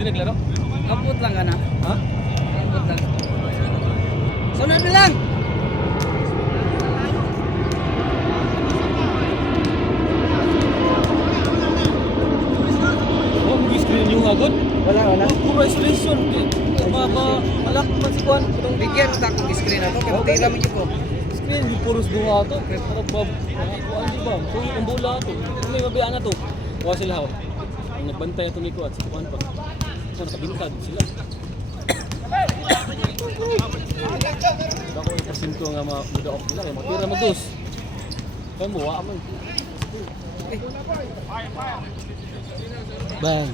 Hindi naglaro? Kaput lang ka na. Ha? Kaput lang. Sunod na lang! Oh, mag-screen yung agad. Wala. Puro isolation. Malak man si Juan. Bigyan kita akong screen na to. Kaya tira mo yun ko. Screen, yung puros duha to. Kaya para ba, kuhaan di ba? So, yung bola to. May mabiyaan na to. Kuha sila ho. Ang nagbantay ito ni Kuat sa kuhaan pa. So, nakabingkad sila. Ako yung pasinto nga mag-off nila. Kaya matira mag-dos. Kaya mo, waa mo. Bang.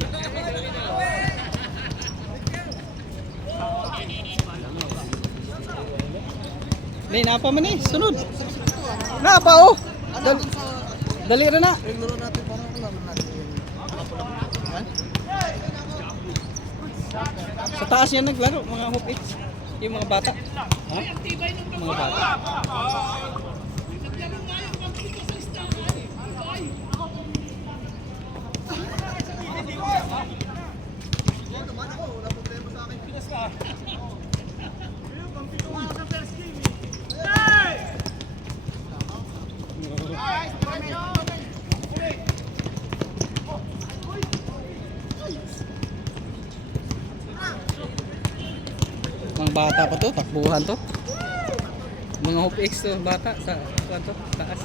May napa man eh. Sunod. Napa oh. Dali rin na. Sa taas yan naglaro, mga hoop it. Yung mga bata. Ha? Mga bata. Mga bata pa to, takbuhan to. Mga hoop X to, bata sa to, taas.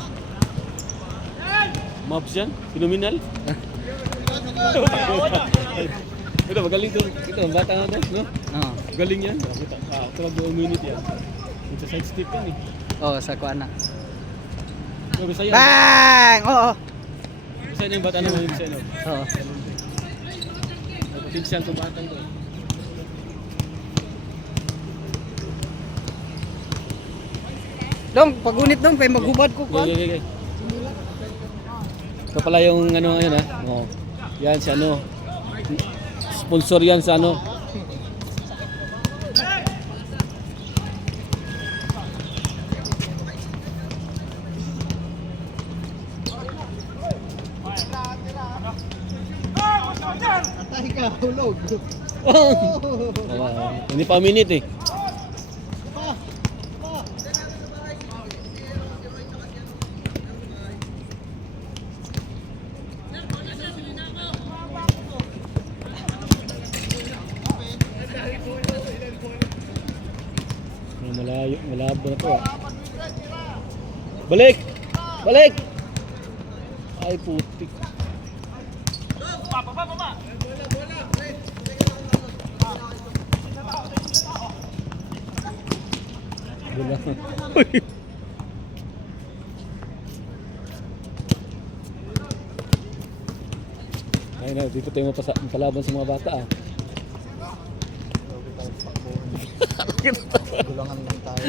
Mobs yan? Phenomenal? Ito, magaling to. Ito, ang bata nga to, no? Oo. Galing yan. Tawag doon minute yan. Ito side step yan eh. Oh, sa kuan na. So, bisa yan. Bang! Oo. Bisa yan yung bata naman yung bisa yan. Oo. May potential itong batang to. Dong, pagunit dong, kay maghubad ko kuan. Okay. Ito pala yung ano ngayon ha. Oh. Yan si ano. Sponsor yan sa ano. Atay ka, hulog. Hindi pa minute eh. Malayo, malabo na to ah. Balik! Balik! Ay putik. Bola. Ay na, dito tayo mapalaban sa mga bata ah. Gulangan lang tayo.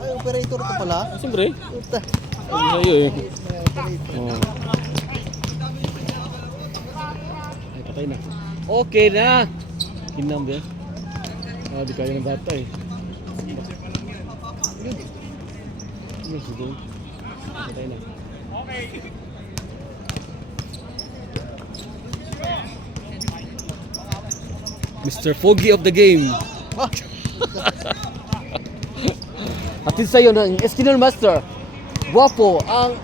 Ay, operator ka pala. Siyempre. Puta. Ano sa'yo eh. Oh. Ay, patay na. Okay na. Kinam din. Di kaya ng bata eh. Ano sige? Patay na. Mr. Foggy of the game. Hatid sa'yo ng Eskinol Master. Guwapo ang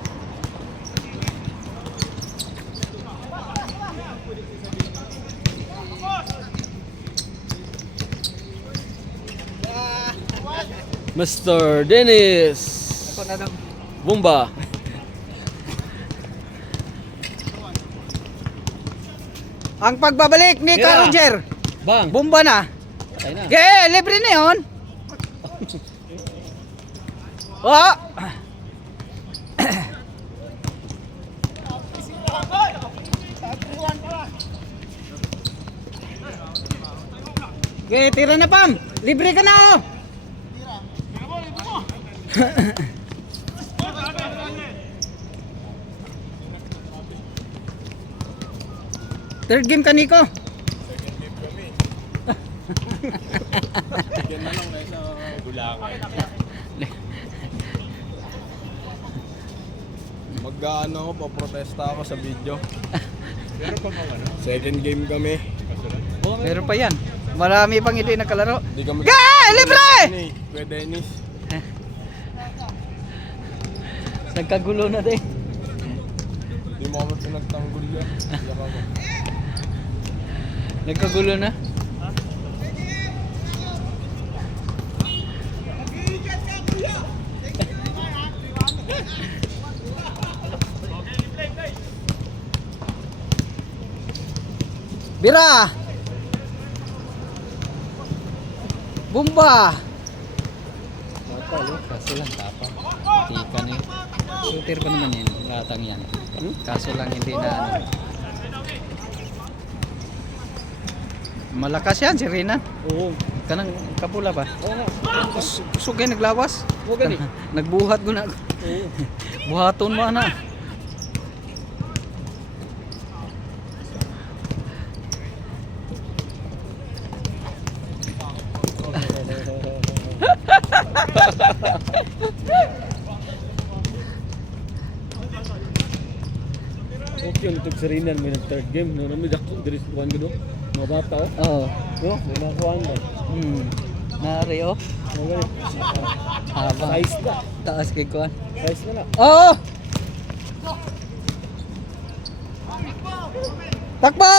Mr. Dennis Ako na lang. Bumba. Ang pagbabalik ni Tira. Roger. Bang. Bomba na. Patay na. Libre na yun. Oh! Tira na Pam. Libre ka na oh. Third game ka Nico. Nag-ano ako, paprotesta ako sa video. Second game kami. Meron pa yan. Marami pang hindi nakalaro. Hindi kami... Libre! Kuya Dennis. Nagkagulo na din. Hindi mo kami pinagtanggol yan. Iyak ako. Nagkagulo na. Bira! Bumba! Kaso lang tapang. Tika na yun. Shooter pa naman yan. Latang yan. Kaso lang hindi na ano. Malakas yan si Renan. Oo. Kanang kapula pa. Oo nga. Kusog kayo naglawas. Oo gani. Nagbuhat ko na. Oo. Buhaton mo na. Okay, yung Rinan may nag-third game. No, may dako diri sa kuwan gud. Mga bata oh. Oo. No, may nakuha na. Nari oh. Mga gani. Haba. Size na. Taas kay kuan. Size na na. Oo! Takbo!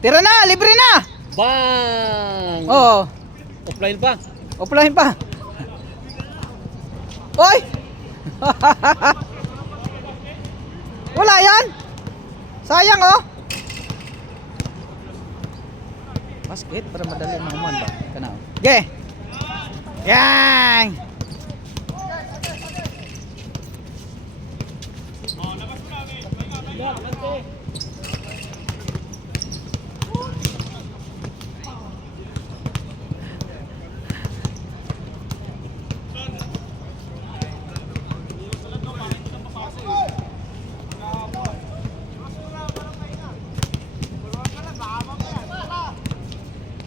Tira na! Libre na! Bang! Oo. Offline pa. Offline pa. Oy! Wala yan! Sayang oh! Basket para madali mahuman ba? Kanaw. Ge! Yang!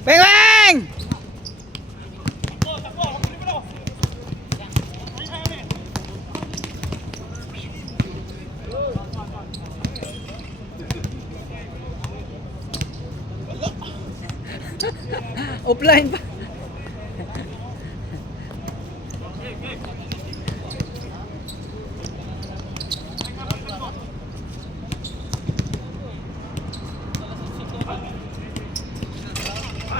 Bang bang! Offline pa.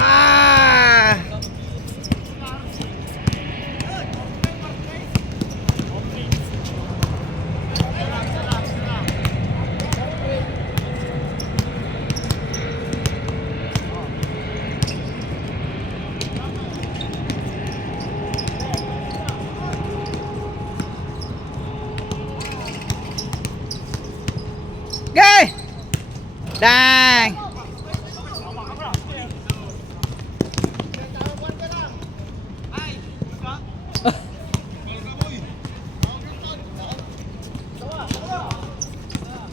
Ah! Gay! Dang!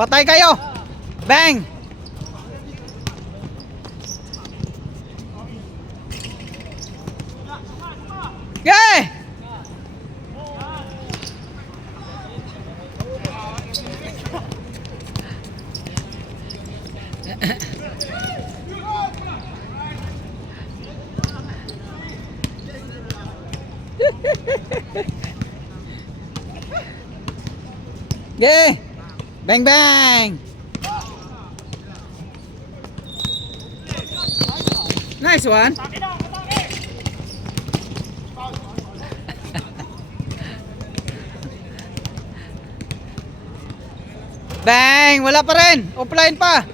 Patay kayo! Bang! Gay! Gay! Bang bang! Nice one! Bang! Wala pa rin! Offline pa!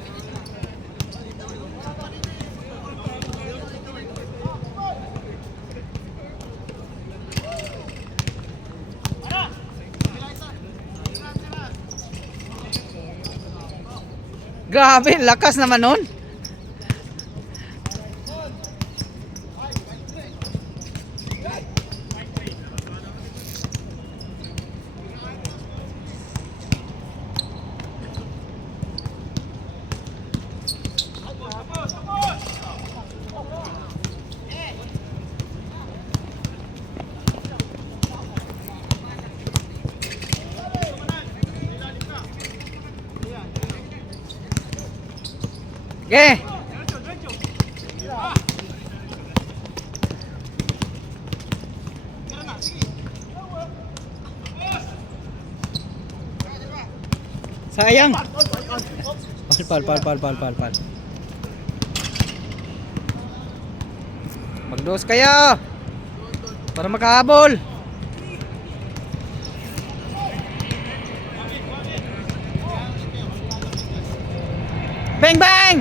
Grabe, lakas naman nun. Okay. Sayang. Pal. Magdos kayo. Para makahabol. Bang bang.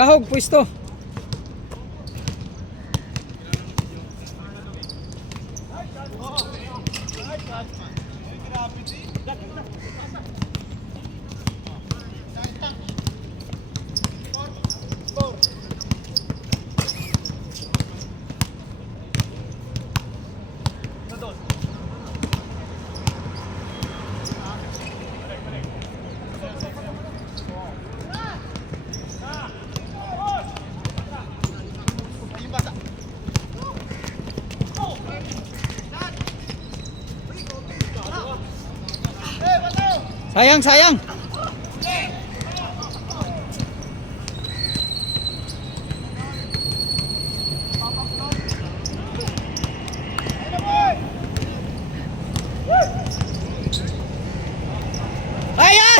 Kahog pwesto. Sayang. Ayan!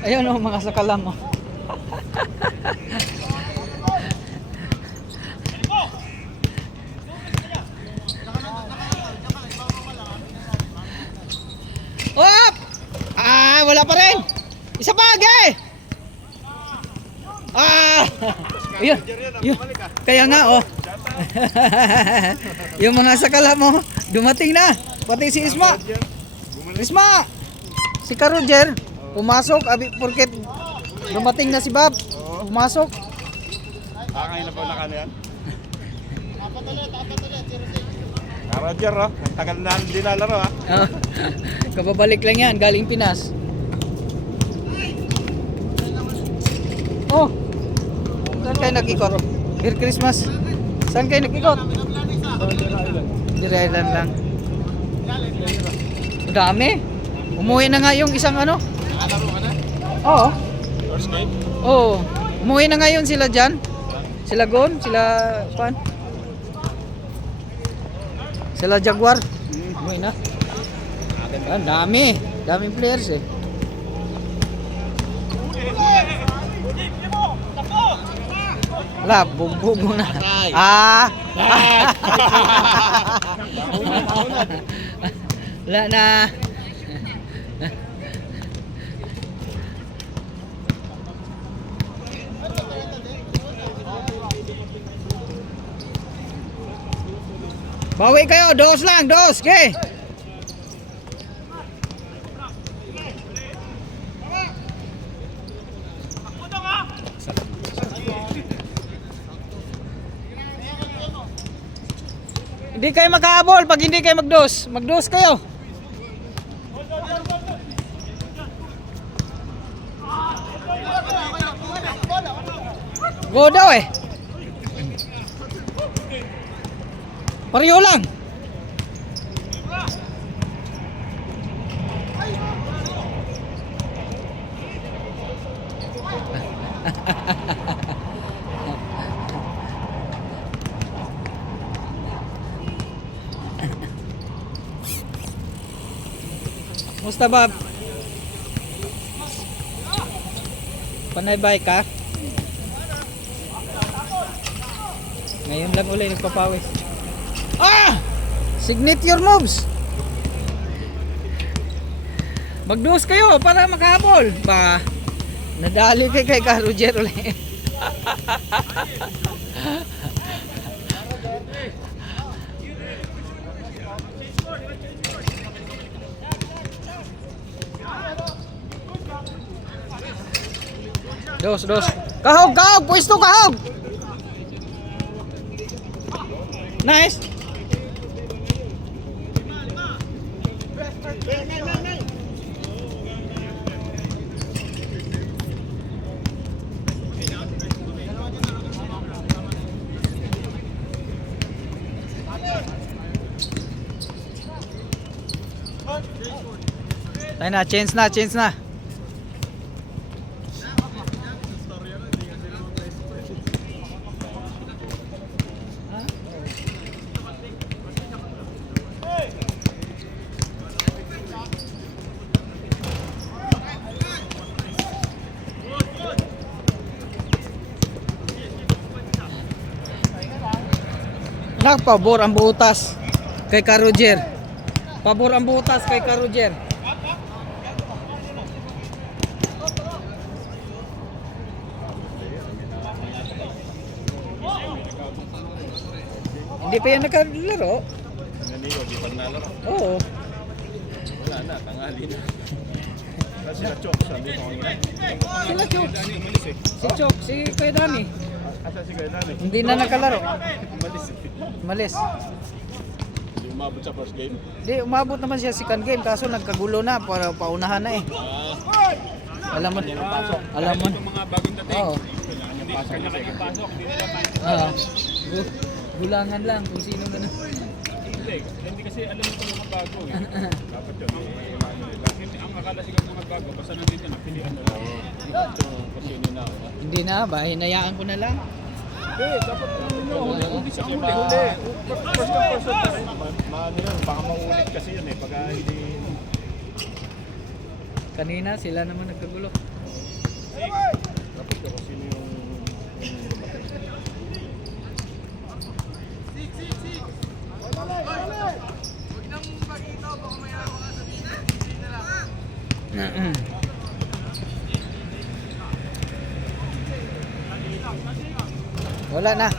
Ayun o, mga sakalam mo. Op! Ah, wala pa rin. Isa pa, gay! Ah! Ayun. Kaya nga, oh. Yung mga sakalam mo, dumating na. Pati si Isma. Isma! Si Ka Roger, pumasok. Abi, porket dumating na si Bob. Pumasok. Kakain na po na yan. Roger, oh. Ang tagal na hindi lalaro, ha? Kababalik lang yan, galing Pinas. Oh, saan kayo nag-ikot? Merry Christmas. Saan kayo nag-ikot? Dire Island lang. Ang dami. Umuwi na nga yung isang ano. Nakalaro ka na? Oo. First game? Oo. Umuwi na ngayon sila dyan. Sila Gon, sila Pan. Sila Jaguar. Umuwi na. Ang dami. Daming players eh. Wala, bugbog na. Ah! Wala na. Bawi kayo, dos lang, dos, okay? Hindi kayo makahabol pag hindi kayo magdos. Magdos kayo. Go daw eh. Pareho lang. Musta Bob? Panay bike ka? Ngayon lang ulit nagpapawis. Ah! Signature moves! Magduos kayo para makahabol. Ba, nadali kay ka Roger ulit. Dos. Kahog! Pwesto kahog! Nice! Tayo na, change na. Pabor ang butas kay ka Roger. Pabor ang butas kay ka Roger. Hindi pa yan nakalaro. Nanigo, di pa nalaro. Oo. Wala na, tangali na. Kasi sila Chok, sabi ko kanina. Sila Chok. Si Chok, si Kuya Dani. Asa si Kuya Dani? Hindi na nakalaro. Malis eh. Malis. Hindi umabot sa first game. Di, umabot naman siya second game kaso nagkagulo na para paunahan na eh. Alam mo. Alam mo. Mga bagong dating. Oo. Hindi kanya-kanya pasok, hindi nila Oo. Gulangan lang kung sino na. Hindi kasi alam mo kung mga bago. Dapat yun. Ang akala siguro mga bago, basta nandito na, pilihan na lang. Kasi yun na. Hindi na, hinayaan ko na lang. Dapat huli siya. Huli. First come, first serve. Maano yun, baka maulit kasi yun eh. Pagka hindi... Kanina sila naman nagkagulo. Dapat ko kung sino yung... Wala na.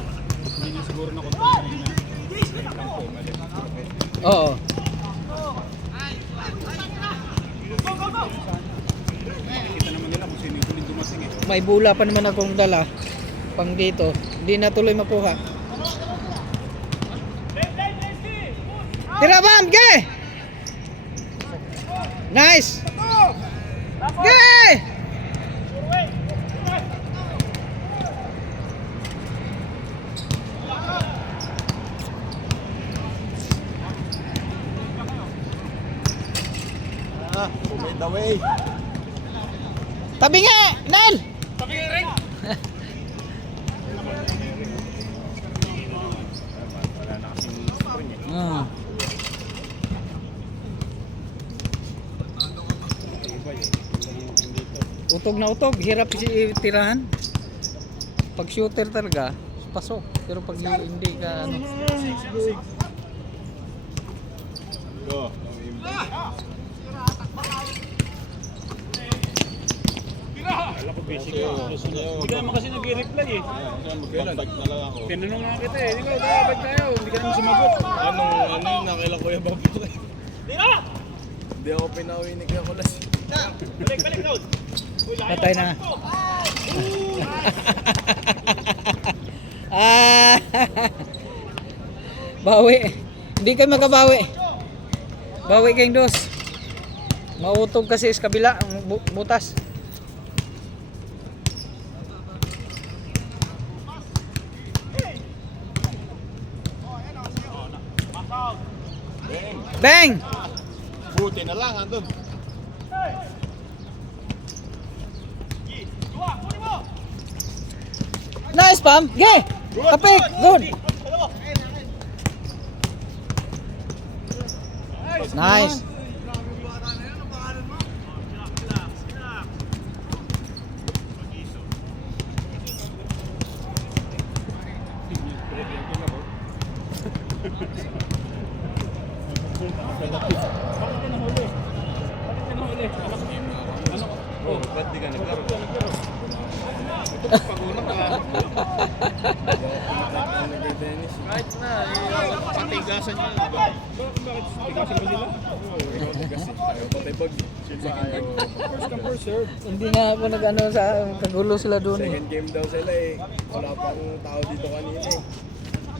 Hindi niya siguro na kontrol na kampo, mali. Oo. Nakikita naman nila kung sino yung huling dumating eh. May bula pa naman akong dala pang dito. Hindi na tuloy makuha. Tira bam, ge! Nice! Ge! Wait the way. Tabi nga, Nel! Tabi nga rin! Wala na kasing spring eh. Utog na utog, hirap tirahan. Pag shooter talaga, pasok. Pero pag hindi ka ano. Go. Alam ko busy ka. Hindi ka naman kasi nag-reply eh. Mag-bag na lang ako. Tinanong nga kita eh. Hindi ko, bag tayo. Hindi ka naman sumagot. Anong nakailang ko yung bago eh. Hindi ako pinawi ni Kuya Kulas. Balik down. Patay na. Ah! Bawi. Hindi kayo magabawi. Bawi kayong dos. Mautog kasi sa kabila ang butas. Bang! Buti na lang andun. Nice, Pam. Ge! Kapik! Good! Nice. ba't di ka naglaro? Ito pag-unang ka. Nag-tennis. Kahit na, patigasan nyo. Bakit tigasan ba sila? Oo, ikaw tigasan. Ayaw patay pag first come first serve. Hindi nga ako nag-ano sa kagulo sila doon eh. Second game daw sila eh. Wala pang tao dito kanina eh.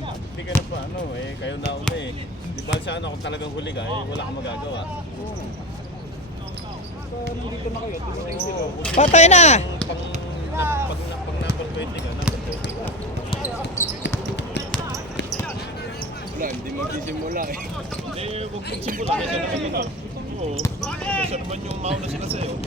Hindi ka na pa ano eh, kayo na una eh. Di ba sa ano, kung talagang huli ka eh, wala kang magagawa. Nandito na kayo, dumating sila. Patay na! Pag number 20 ka, number 20 ka. Wala, hindi magsisimula eh. Hindi, huwag magsimula kasi naman yun ah. Oo, kasi naman yung mauna sila sa'yo.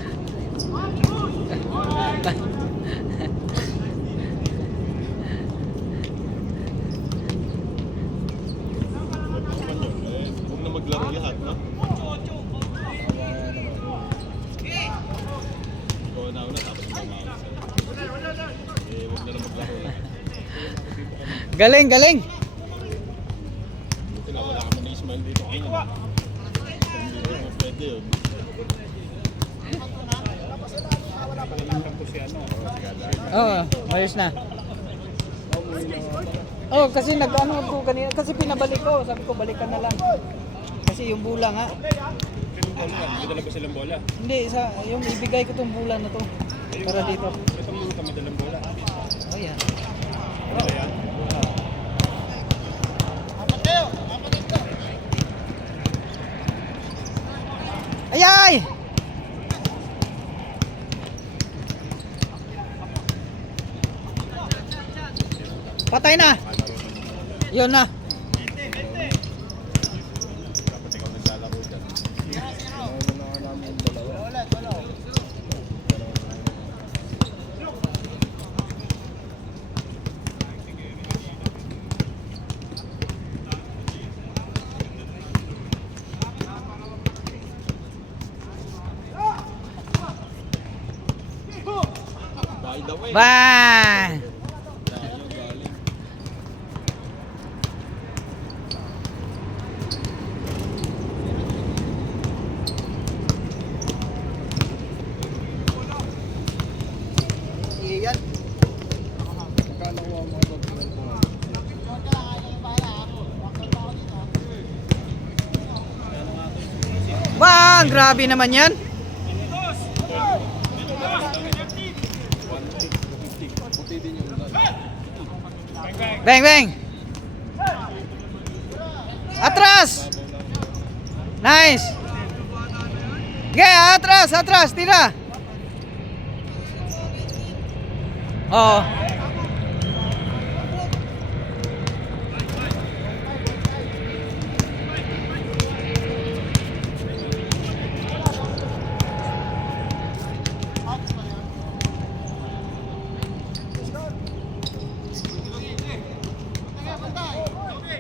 Huwag na maglaro lahat, no? Ikaw na una, tapos mamauna sa'yo. Huwag na lang maglaro lahat. Galing, galing! Buti na wala ka man na-smile dito. Hindi mo pwede yun. Oo, ayos na. Oh, kasi nag-ano ko kanina, kasi pinabalik ko, sabi ko balikan na lang. Kasi yung bola nga. May dala ba silang bola? Hindi, yung ibigay ko tong bola na to. Para dito. Itong mga madalang bola. Oh, yan. Ano yan? Ayay! Patay na! Yun na. Dapat ikaw naglalaro dyan. By the way. Bye! Tayo galing. Iyan. Magkano ko ang mga document mo? Bang! Grabe naman yan. Puti din yung Bang, bang! Atras! Nice! Okay, atras, atras, tira! Oh.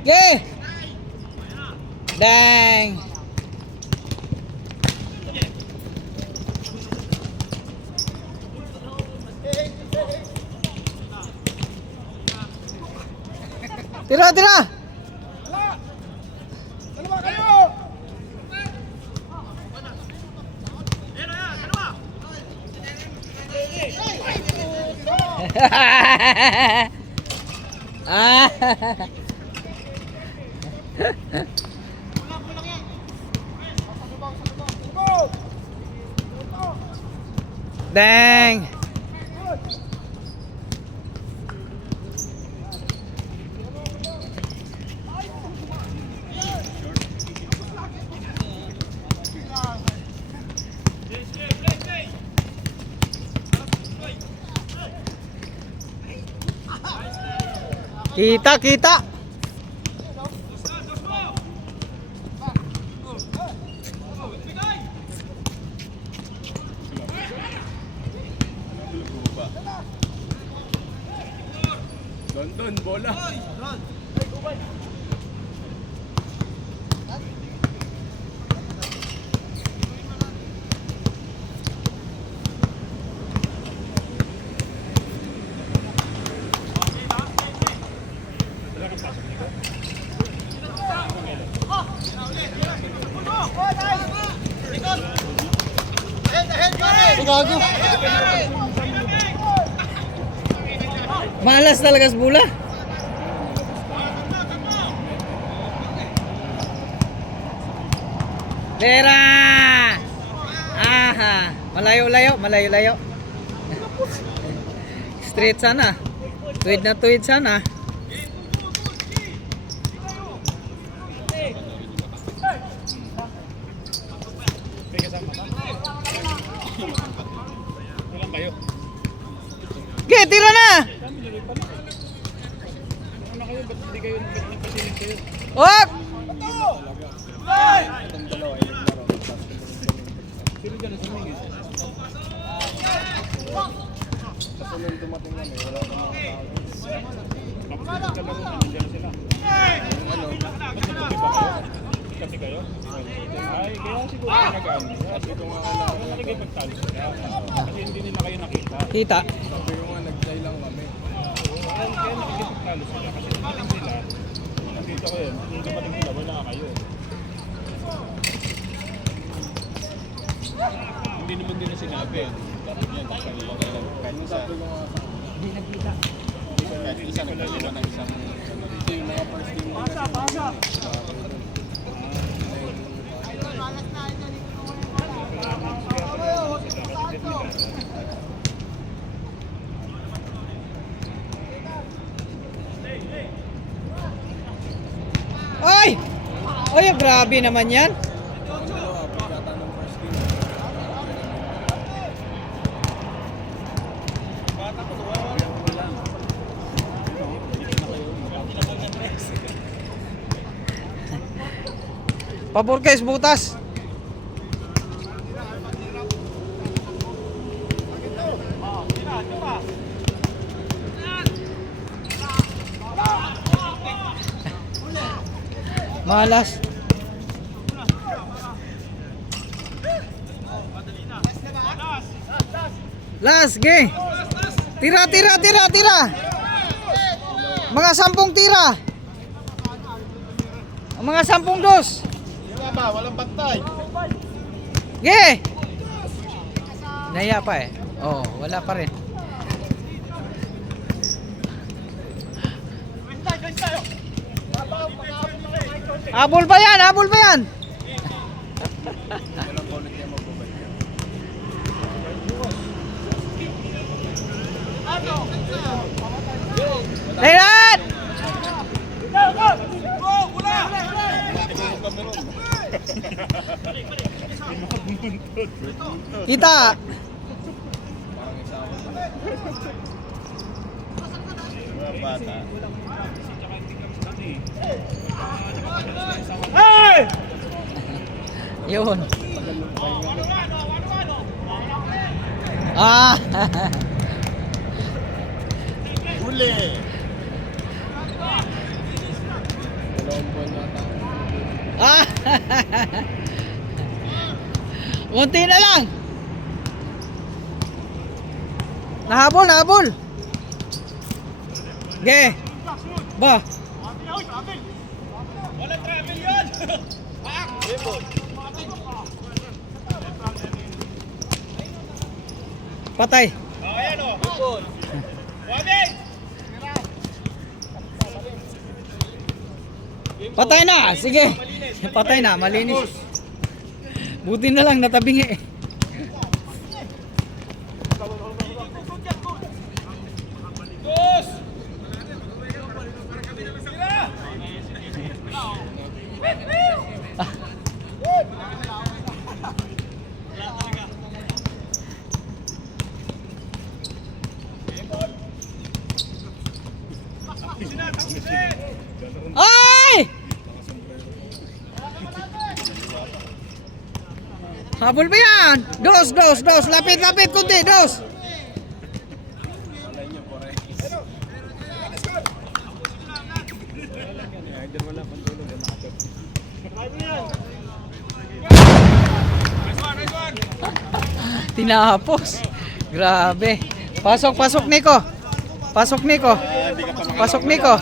Okay! Dang! Tira, tira! Dalawa kayo! Ah. Dang. Kita, kita. Don, bola. Gago. Malas talaga sa bola. Pera! Aha! Malayo-layo. Straight sana. Tuwid na tuwid sana. Ilan kayo? Ge, tira na! Ano kayo? Ba't hindi kayo nagpasilip kayo? Op! Sino ka na sumingit? Tapos nagkalaro na, nandiyan sila. Ba't nagtuloy ba kayo? Kasi kayo? Ay, kaya siguro nag-ano. Kasi kung nakikipagtalo sila. Kasi hindi nila kayo nakita. Kita. Kaya nakikipagtalo sila. Kasi dumating sila. Nakita ko yun. Kung dumating sila, wala kayo. Hindi naman din na sinabi. Dapat yan, pagkalila kayo. Kahit isa. Hindi nagkita. Kahit isa nagkalila ng isang. Ito yung mga first game nila. Ay! Ay, grabe naman yan. Pabor guys, butas. Malas. Last, ge. Tira. Mga 10 tira. Mga 10 dos. Wala ba? Walang bantay. Ge. Naya pa eh. Oh, wala pa rin. Habol pa yan. Laylat! Kita. Mga bata. Yun. Ah. Huli! Ah. Unti na lang. Nahabol. Ge. Ba. Wala travel yun! Patay. Ayan o! Wabing! Patay na. Sige. Patay na. Malinis. Buti na lang natabingi eh. Ay! Habol ba yan? Dos. Lapit, kunti, dos. Tinapos. Grabe. Pasok, Nico. Pasok, Nico.